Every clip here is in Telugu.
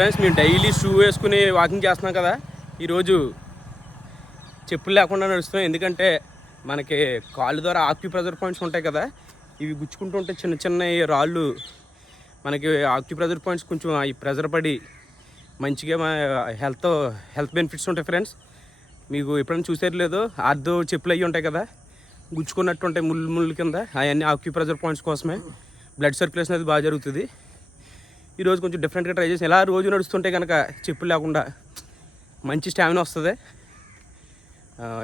ఫ్రెండ్స్ మేము డైలీ షూ వేసుకుని వాకింగ్ చేస్తున్నాం కదా. ఈరోజు చెప్పులు లేకుండా నడుస్తున్నాం. ఎందుకంటే మనకి కాళ్ళు ద్వారా ఆక్యూ ప్రెజర్ పాయింట్స్ ఉంటాయి కదా. ఇవి గుచ్చుకుంటుంటే చిన్న చిన్న రాళ్ళు మనకి ఆక్యూ ప్రెజర్ పాయింట్స్ కొంచెం ఈ ప్రెజర్ పడి మంచిగా మా హెల్త్ హెల్త్ బెనిఫిట్స్ ఉంటాయి ఫ్రెండ్స్. మీకు ఎప్పుడైనా చూసారు లేదో. ఆర్దో చెప్పులు అయ్యి ఉంటాయి కదా. గుచ్చుకున్నట్టు ఉంటాయి ముళ్ళు ముళ్ళు కింద. అవన్నీ ఆక్యూ ప్రెజర్ పాయింట్స్ కోసమే. బ్లడ్ సర్క్యులేషన్ అది బాగా జరుగుతుంది. ఈరోజు కొంచెం డిఫరెంట్గా ట్రై చేసి ఇలా రోజు నడుస్తుంటే కనుక చెప్పు లేకుండా మంచి స్టామినా వస్తుంది.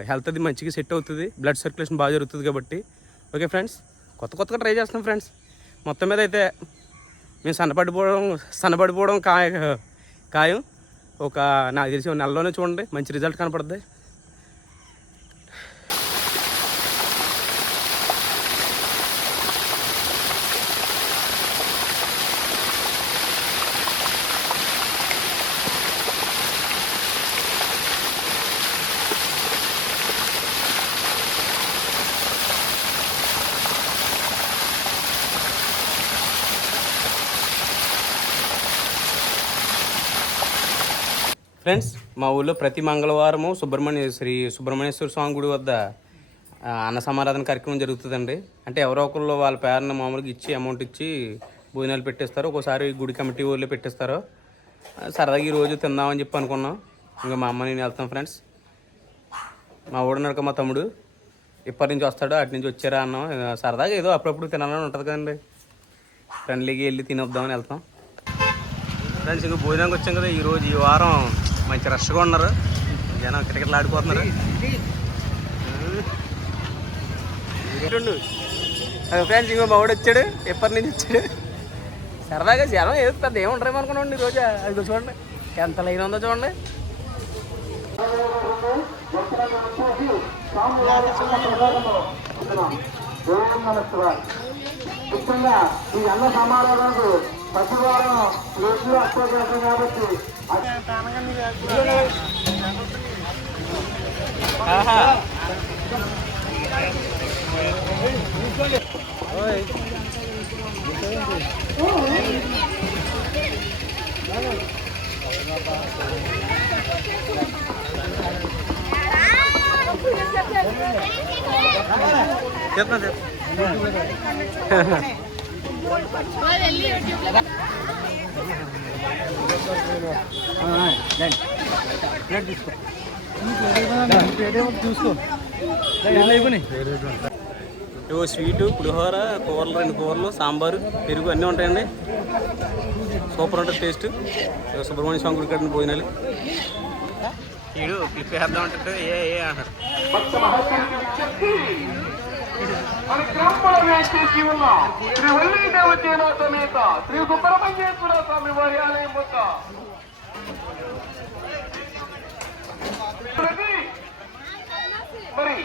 హెల్త్ అది మంచిగా సెట్ అవుతుంది. బ్లడ్ సర్క్యులేషన్ బాగా జరుగుతుంది కాబట్టి. ఓకే ఫ్రెండ్స్ కొత్త కొత్తగా ట్రై చేస్తాం ఫ్రెండ్స్ మొత్తం మీద అయితే మేము సన్నపడిపోవడం సన్నపడిపోవడం కాయ ఖాయం ఒక నాకు తెలిసి నెలలోనే చూడండి. మంచి రిజల్ట్ కనపడుతుంది ఫ్రెండ్స్ మా ఊళ్ళో ప్రతి మంగళవారము సుబ్రహ్మణ్య శ్రీ సుబ్రహ్మణ్యేశ్వర స్వామి గుడి వద్ద అన్న సమారాధన కార్యక్రమం జరుగుతుందండి. అంటే ఎవరో ఒకళ్ళు వాళ్ళ పేరున మామూలుగా ఇచ్చి అమౌంట్ ఇచ్చి భోజనాలు పెట్టేస్తారు. ఒక్కోసారి గుడి కమిటీ వాళ్ళు పెట్టేస్తారు. సరదాగా ఈరోజు తిందామని చెప్పి అనుకున్నాం. ఇంకా మా అమ్మ నేను వెళ్తాం ఫ్రెండ్స్. మా ఊడున్నాడు మా తమ్ముడు ఇప్పటి నుంచి వస్తాడు అటు నుంచి వచ్చారా అన్నాం. సరదాగా ఏదో అప్పుడప్పుడు తినాలని ఉంటుంది కదండి. ఫ్రెండ్లీకి వెళ్ళి తినొద్దామని వెళ్తాం. ఫ్రెండ్స్ ఇంకా భోజనానికి వచ్చాం కదా ఈరోజు ఈ వారం మంచి రష్గా ఉన్నారు. జనం కిటకిటలు ఆడిపోతున్నారు. ఫ్రెండ్స్ ఇంకో మావాడు వచ్చాడు. ఎప్పటి నుంచి వచ్చాడు? సరదాగా జనం ఏదో పెద్ద ఏముంటారేమో అనుకున్నాండి ఈ రోజు. అది చూడండి. ఎంత లైన్ ఉందో చూడండి. ముఖ్యంగా ఈ అన్న సమాధానాలకు ప్రతి వారం ప్లేట్లు అత్యవసరం కాబట్టి ఆహా చెప్తాను ఇవో స్వీటు పులిహోర కూరలు రెండు కూరలు సాంబారు పెరుగు అన్నీ ఉంటాయండి. సూపర్ ఉంటుంది టేస్ట్. సుబ్రహ్మణ్య స్వామి గుడి కట్టిన భోజనాలు. ఈడు క్లిప్ వేద్దాం అంటే ఏ ఏ అంటాడు. మన గ్రామంలో శ్రీ వల్లి దేవతేన సమేత శ్రీ సుబ్రహ్మణ్యేశ్వర స్వామి వారి ఆలయం వద్ద ప్రతి మరి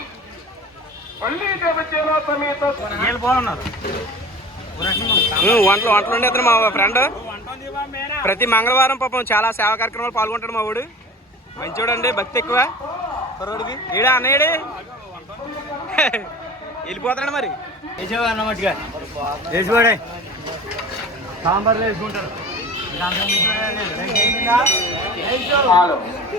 వల్లి దేవతేన సమేత వంటలు వంటలు ఉండే అతను మా ఫ్రెండ్ ప్రతి మంగళవారం పాపం చాలా సేవా కార్యక్రమాలు పాల్గొంటాడు మా వాడు. మంచోడు అండి భక్తి ఎక్కువ. కుర్రోడికి ఈడా అన్నయ్యడే? వెళ్ళిపోతాడు మరి అన్నమాటగా వేసుకోడే సాంబార్లో వేసుకుంటారు చాలు. ఈ